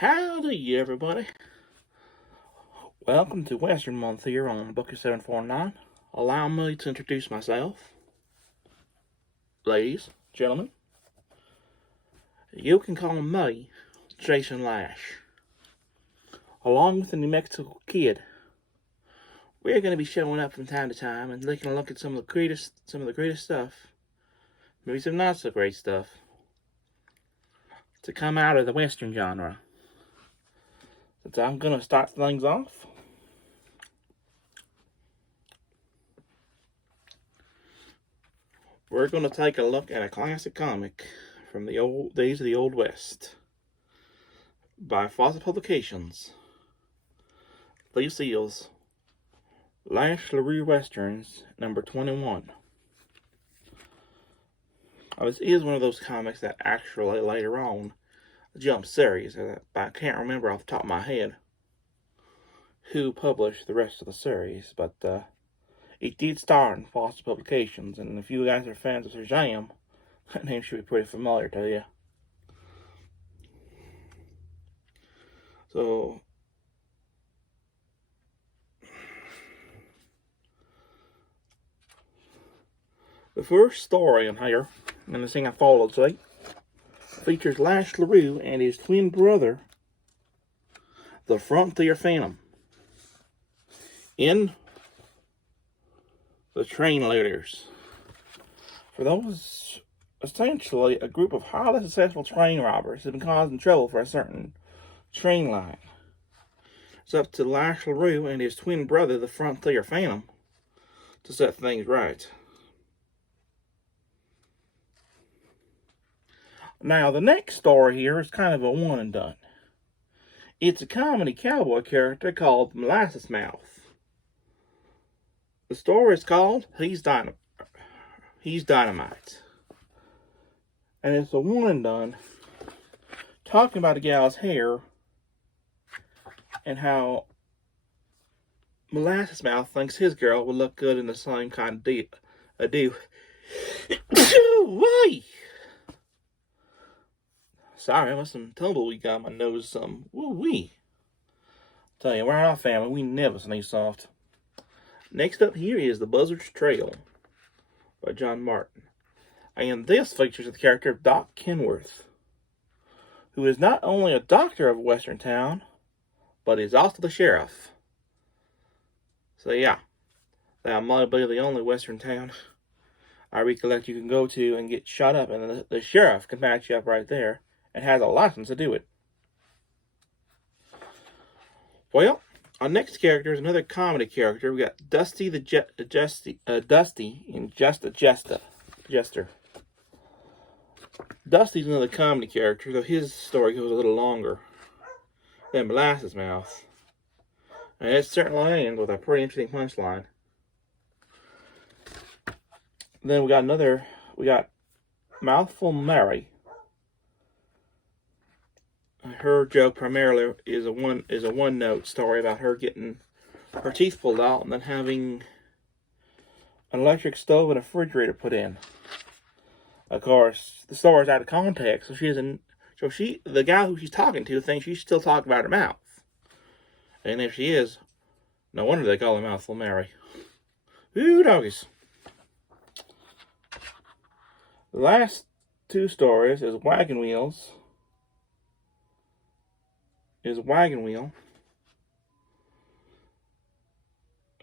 Howdy, everybody. Welcome to Western Month here on Booker 749. Allow me to introduce myself. Ladies, gentlemen, you can call me Jason Lash. Along with the New Mexico Kid, we're going to be showing up from time to time and taking a look at some of the greatest stuff, maybe some not so great stuff, to come out of the Western genre. So I'm going to start things off. We're going to take a look at a classic comic from the old days of the Old West by Fawcett Publications. Lucille's Lash LaRue Westerns, number 21. Now, this is one of those comics that actually later on jumped series, but I can't remember off the top of my head who published the rest of the series, but it did start in Fawcett Publications, and if you guys are fans of Sir Jam, that name should be pretty familiar to you. So, the first story in here, and the thing I followed, see, features Lash LaRue and his twin brother, the Frontier Phantom, in the Train Looters. For those, essentially, a group of highly successful train robbers have been causing trouble for a certain train line. It's up to Lash LaRue and his twin brother, the Frontier Phantom, to set things right. Now, the next story here is kind of a one and done. It's a comedy cowboy character called Molasses Mouth. The story is called He's Dynamite. And it's a one and done, talking about a gal's hair and how Molasses Mouth thinks his girl would look good in the same kind of do. Why? Sorry, I must have tumbleweed got my nose some. Woo-wee. Tell you, we're our family, we never sneeze soft. Next up here is The Buzzard's Trail by John Martin. And this features the character of Doc Kenworth, who is not only a doctor of a western town, but is also the sheriff. So yeah, that might be the only western town I recollect you can go to and get shot up, and the sheriff can patch you up right there and has a license to do it. Well, our next character is another comedy character. We got Dusty Dusty in Just a Jester. Dusty's another comedy character, though his story goes a little longer than Molasses Mouth. And it certainly ends with a pretty interesting punchline. Then we got Mouthful Mary. Her joke primarily is a one-note story about her getting her teeth pulled out and then having an electric stove and a refrigerator put in. Of course, the story is out of context, so the guy who she's talking to thinks she's still talking about her mouth. And if she is, no wonder they call her Mouthful Mary. Ooh, doggies. The last two stories is Wagon Wheel.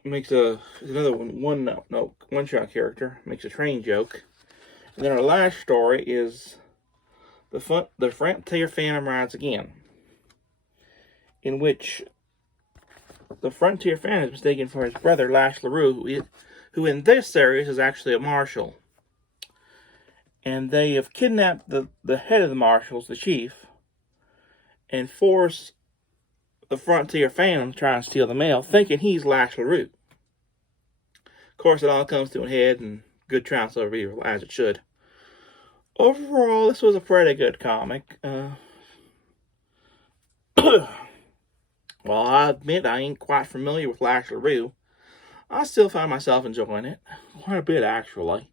Makes another one-shot character, makes a train joke. And then our last story is the Frontier Phantom Rides Again, in which the Frontier Phantom is mistaken for his brother Lash LaRue, who in this series is actually a marshal. And they have kidnapped the head of the marshals, the chief, and force the Frontier Phantom to try and steal the mail, thinking he's Lash LaRue. Of course, it all comes to a head, and good triumphs over evil, as it should. Overall, this was a pretty good comic. Well, I admit I ain't quite familiar with Lash LaRue. I still find myself enjoying it. Quite a bit, actually.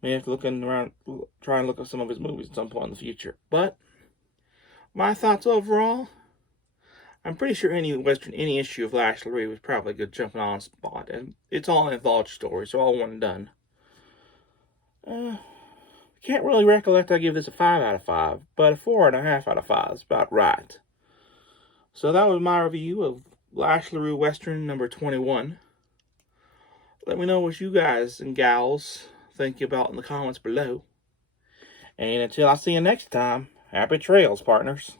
May have to try and look up some of his movies at some point in the future. But My thoughts overall, I'm pretty sure any issue of Lash LaRue was probably a good jumping on spot, and it's all an anthology story, so all one and done. Can't really recollect I give this a 5 out of 5, but a 4.5 out of 5 is about right. So that was my review of Lash LaRue Western number 21. Let me know what you guys and gals think about in the comments below. And until I see you next time, happy trails, partners.